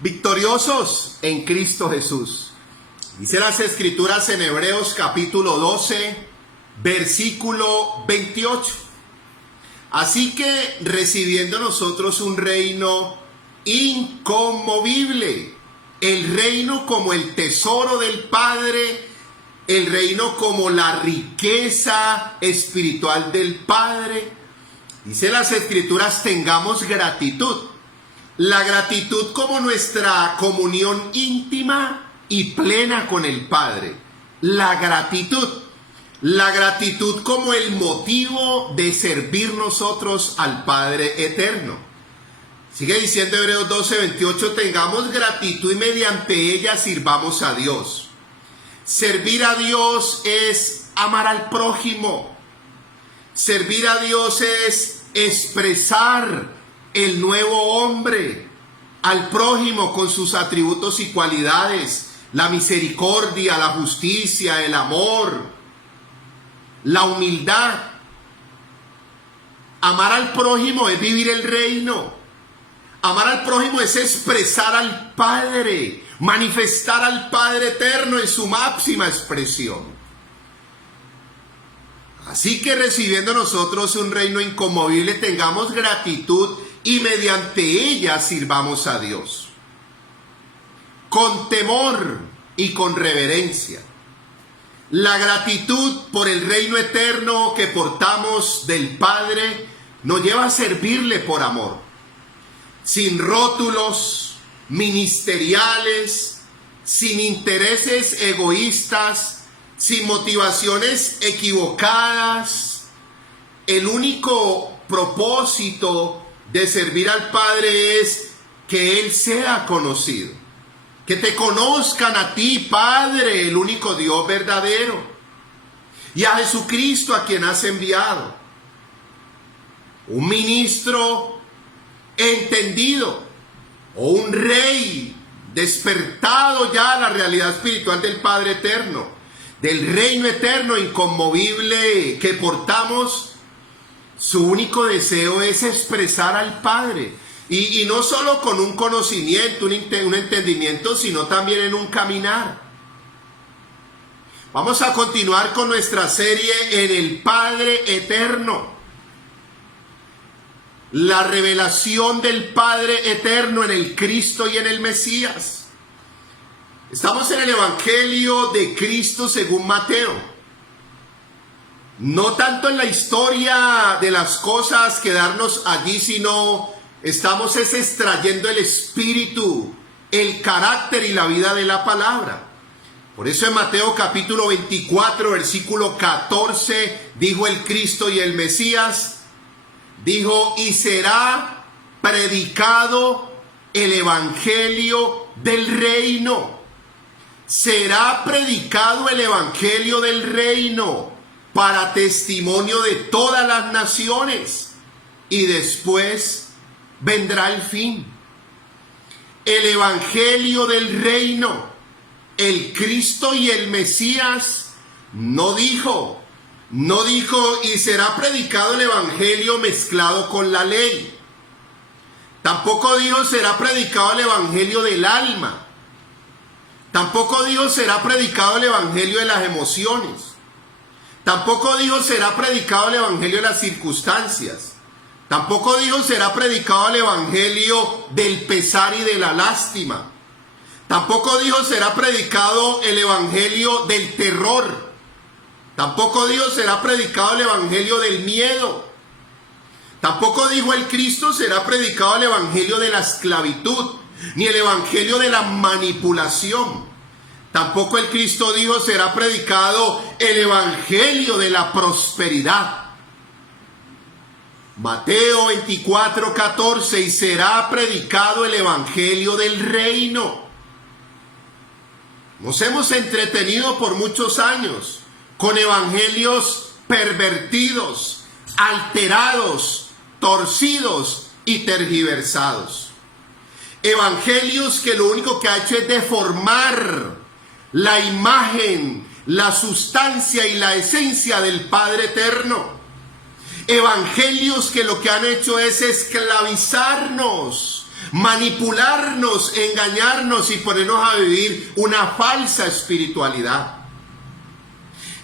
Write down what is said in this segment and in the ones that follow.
victoriosos en Cristo Jesús. Dice las Escrituras en Hebreos capítulo 12, versículo 28. Así que recibiendo nosotros un reino inconmovible, el reino como el tesoro del Padre, el reino como la riqueza espiritual del Padre. Dice las Escrituras, tengamos gratitud. La gratitud como nuestra comunión íntima y plena con el Padre. La gratitud como el motivo de servir nosotros al Padre eterno. Sigue diciendo Hebreos 12, 28, tengamos gratitud y mediante ella sirvamos a Dios. Servir a Dios es amar al prójimo. Servir a Dios es expresar el nuevo hombre al prójimo con sus atributos y cualidades, la misericordia, la justicia, el amor, la humildad. Amar al prójimo es vivir el reino. Amar al prójimo es expresar al Padre, manifestar al Padre eterno en su máxima expresión. Así que recibiendo nosotros un reino inconmovible, tengamos gratitud y mediante ella sirvamos a Dios. Con temor y con reverencia. La gratitud por el reino eterno que portamos del Padre nos lleva a servirle por amor. Sin rótulos ministeriales, sin intereses egoístas, sin motivaciones equivocadas. El único propósito de servir al Padre es que Él sea conocido. Que te conozcan a ti, Padre, el único Dios verdadero. Y a Jesucristo a quien has enviado. Un ministro entendido o un rey despertado ya a la realidad espiritual del Padre eterno, del reino eterno inconmovible que portamos. Su único deseo es expresar al Padre y no solo con un conocimiento, un entendimiento, sino también en un caminar. Vamos a continuar con nuestra serie en el Padre eterno. La revelación del Padre eterno en el Cristo y en el Mesías. Estamos en el Evangelio de Cristo según Mateo. No tanto en la historia de las cosas, quedarnos allí, sino estamos extrayendo el espíritu, el carácter y la vida de la palabra. Por eso en Mateo capítulo 24, versículo 14, dijo el Cristo y el Mesías, dijo, y será predicado el evangelio del reino. Será predicado el evangelio del reino para testimonio de todas las naciones. Y después vendrá el fin. El evangelio del reino. El Cristo y el Mesías no dijo, y será predicado el evangelio mezclado con la ley. Tampoco dijo, será predicado el evangelio del alma. Tampoco dijo, será predicado el evangelio de las emociones. Tampoco dijo, será predicado el evangelio de las circunstancias. Tampoco dijo, será predicado el evangelio del pesar y de la lástima. Tampoco dijo, será predicado el evangelio del terror. Tampoco dijo, será predicado el evangelio del miedo. Tampoco dijo el Cristo, será predicado el evangelio de la esclavitud, ni el evangelio de la manipulación. Tampoco el Cristo dijo, será predicado el evangelio de la prosperidad. Mateo 24, 14, y será predicado el evangelio del reino. Nos hemos entretenido por muchos años con evangelios pervertidos, alterados, torcidos y tergiversados. Evangelios que lo único que ha hecho es deformar la imagen, la sustancia y la esencia del Padre eterno. Evangelios que lo que han hecho es esclavizarnos manipularnos, engañarnos y ponernos a vivir una falsa espiritualidad.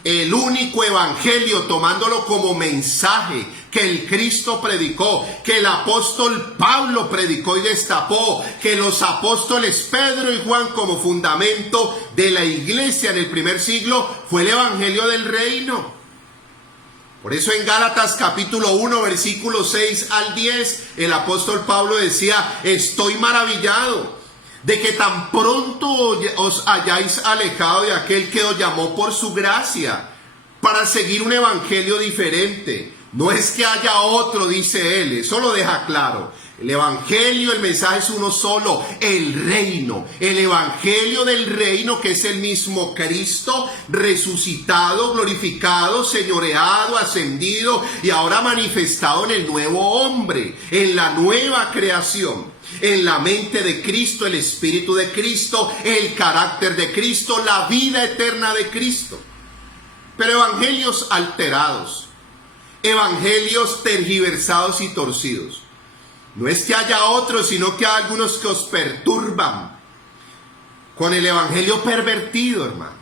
El único evangelio, tomándolo como mensaje, que el Cristo predicó, que el apóstol Pablo predicó y destapó, que los apóstoles Pedro y Juan como fundamento de la iglesia en el primer siglo, fue el evangelio del reino. Por eso en Gálatas capítulo 1, versículos 6 al 10, el apóstol Pablo decía: estoy maravillado de que tan pronto os hayáis alejado de aquel que os llamó por su gracia para seguir un evangelio diferente. No es que haya otro, dice él, eso lo deja claro. El evangelio, el mensaje es uno solo, el reino, el evangelio del reino, que es el mismo Cristo resucitado, glorificado, señoreado, ascendido y ahora manifestado en el nuevo hombre, en la nueva creación. En la mente de Cristo, el Espíritu de Cristo, el carácter de Cristo, la vida eterna de Cristo. Pero evangelios alterados, evangelios tergiversados y torcidos. No es que haya otros, sino que hay algunos que os perturban con el evangelio pervertido, hermano.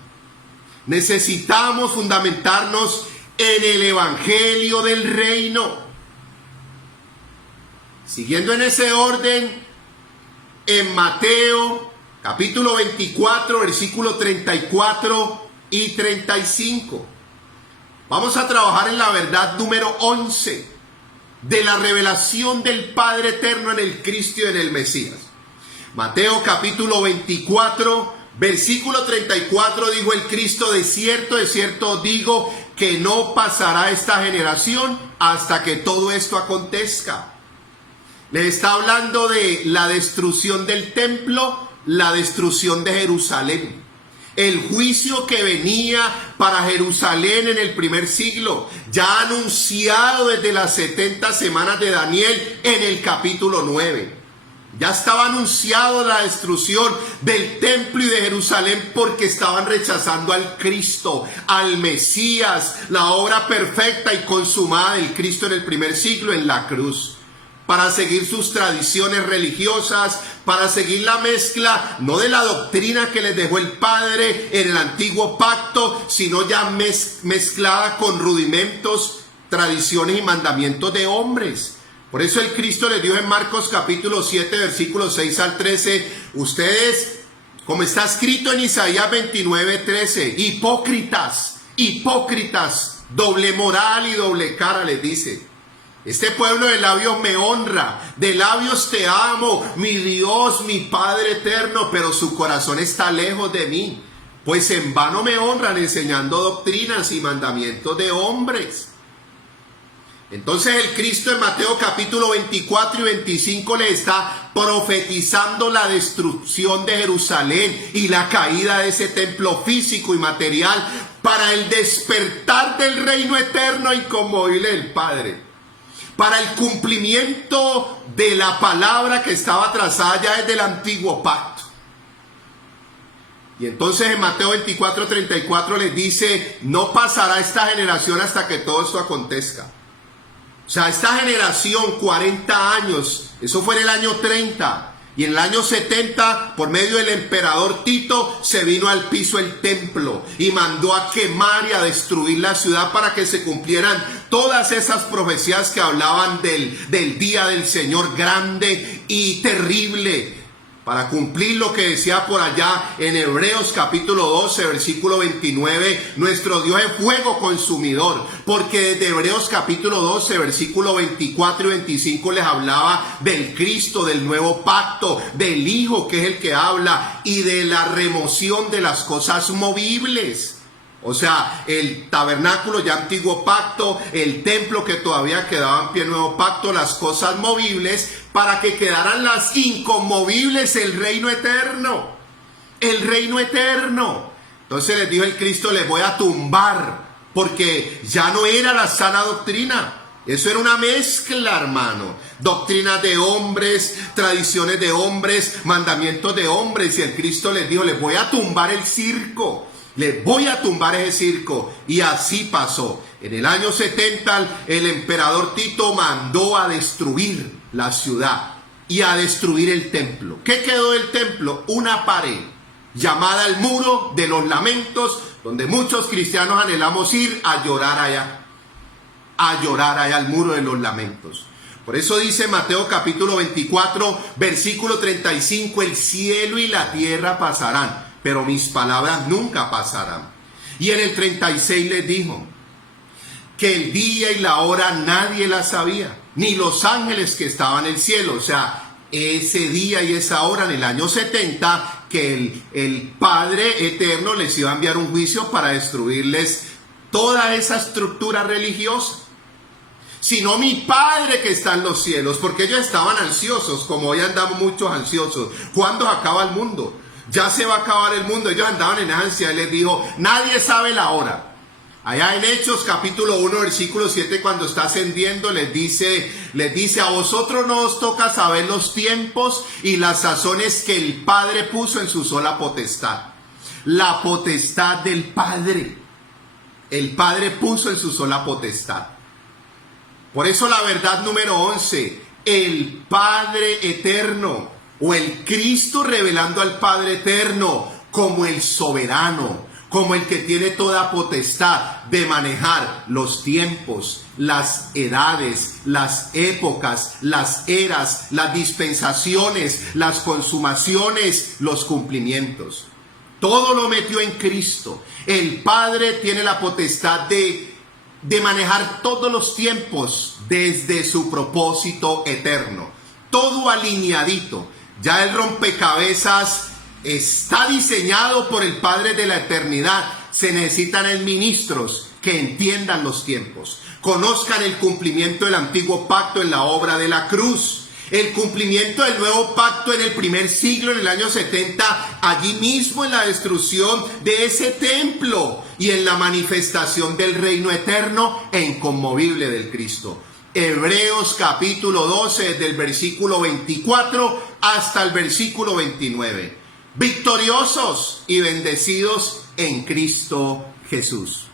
Necesitamos fundamentarnos en el evangelio del reino. Siguiendo en ese orden, en Mateo capítulo 24, versículo 34 y 35. Vamos a trabajar en la verdad número 11 de la revelación del Padre eterno en el Cristo y en el Mesías. Mateo capítulo 24, versículo 34, dijo el Cristo: de cierto os digo que no pasará esta generación hasta que todo esto acontezca. Le está hablando de la destrucción del templo, la destrucción de Jerusalén. El juicio que venía para Jerusalén en el primer siglo, ya anunciado desde las 70 semanas de Daniel en el capítulo 9. Ya estaba anunciado la destrucción del templo y de Jerusalén porque estaban rechazando al Cristo, al Mesías, la obra perfecta y consumada del Cristo en el primer siglo en la cruz. Para seguir sus tradiciones religiosas, para seguir la mezcla, no de la doctrina que les dejó el Padre en el antiguo pacto, sino ya mezclada con rudimentos, tradiciones y mandamientos de hombres. Por eso el Cristo les dijo en Marcos capítulo 7, versículos 6 al 13, ustedes, como está escrito en Isaías 29, 13, hipócritas, doble moral y doble cara, les dice. Este pueblo de labios me honra, de labios te amo, mi Dios, mi Padre eterno, pero su corazón está lejos de mí, pues en vano me honran enseñando doctrinas y mandamientos de hombres. Entonces el Cristo en Mateo capítulo 24 y 25 le está profetizando la destrucción de Jerusalén y la caída de ese templo físico y material para el despertar del reino eterno y inconmovible del Padre. Para el cumplimiento de la palabra que estaba trazada ya desde el antiguo pacto. Y entonces en Mateo 24, 34 les dice, no pasará esta generación hasta que todo esto acontezca. O sea, esta generación, 40 años, eso fue en el año 30. Y en el año 70, por medio del emperador Tito, se vino al piso el templo y mandó a quemar y a destruir la ciudad para que se cumplieran todas esas profecías que hablaban del día del Señor grande y terrible. Para cumplir lo que decía por allá en Hebreos capítulo 12, versículo 29, nuestro Dios es fuego consumidor, porque desde Hebreos capítulo 12, versículo 24 y 25 les hablaba del Cristo, del nuevo pacto, del Hijo que es el que habla y de la remoción de las cosas movibles. O sea, el tabernáculo ya antiguo pacto, el templo que todavía quedaba en pie nuevo pacto, las cosas movibles, para que quedaran las inconmovibles, el reino eterno. El reino eterno. Entonces les dijo el Cristo, les voy a tumbar, porque ya no era la sana doctrina. Eso era una mezcla, hermano. Doctrinas de hombres, tradiciones de hombres, mandamientos de hombres. Y el Cristo les dijo, les voy a tumbar el circo. Les voy a tumbar ese circo. Y así pasó. En el año 70 el emperador Tito mandó a destruir la ciudad. y a destruir el templo. ¿Qué quedó del templo? Una pared llamada el Muro de los Lamentos, donde muchos cristianos anhelamos ir a llorar allá al Muro de los Lamentos. Por eso dice Mateo capítulo 24, versículo 35, el cielo y la tierra pasarán, pero mis palabras nunca pasarán. Y en el 36 les dijo que el día y la hora nadie la sabía, ni los ángeles que estaban en el cielo. O sea, ese día y esa hora en el año 70, que el Padre Eterno les iba a enviar un juicio para destruirles toda esa estructura religiosa. Sino mi Padre que está en los cielos, porque ellos estaban ansiosos, como hoy andamos muchos ansiosos. ¿Cuándo acaba el mundo? Ya se va a acabar el mundo. Ellos andaban en ansia y les dijo, nadie sabe la hora. Allá en Hechos capítulo 1 versículo 7, cuando está ascendiendo, les dice, a vosotros no os toca saber los tiempos y las sazones que el Padre puso en su sola potestad. La potestad del Padre. El Padre puso en su sola potestad. Por eso la verdad número 11, el Padre Eterno, o el Cristo revelando al Padre Eterno como el soberano, como el que tiene toda potestad de manejar los tiempos, las edades, las épocas, las eras, las dispensaciones, las consumaciones, los cumplimientos. Todo lo metió en Cristo. El Padre tiene la potestad de manejar todos los tiempos desde su propósito eterno. Todo alineadito. Ya el rompecabezas está diseñado por el Padre de la eternidad. Se necesitan ministros que entiendan los tiempos, conozcan el cumplimiento del antiguo pacto en la obra de la cruz, el cumplimiento del nuevo pacto en el primer siglo, en el año 70, allí mismo en la destrucción de ese templo y en la manifestación del reino eterno e inconmovible del Cristo. Hebreos capítulo 12, del versículo 24 hasta el versículo 29. Victoriosos y bendecidos en Cristo Jesús.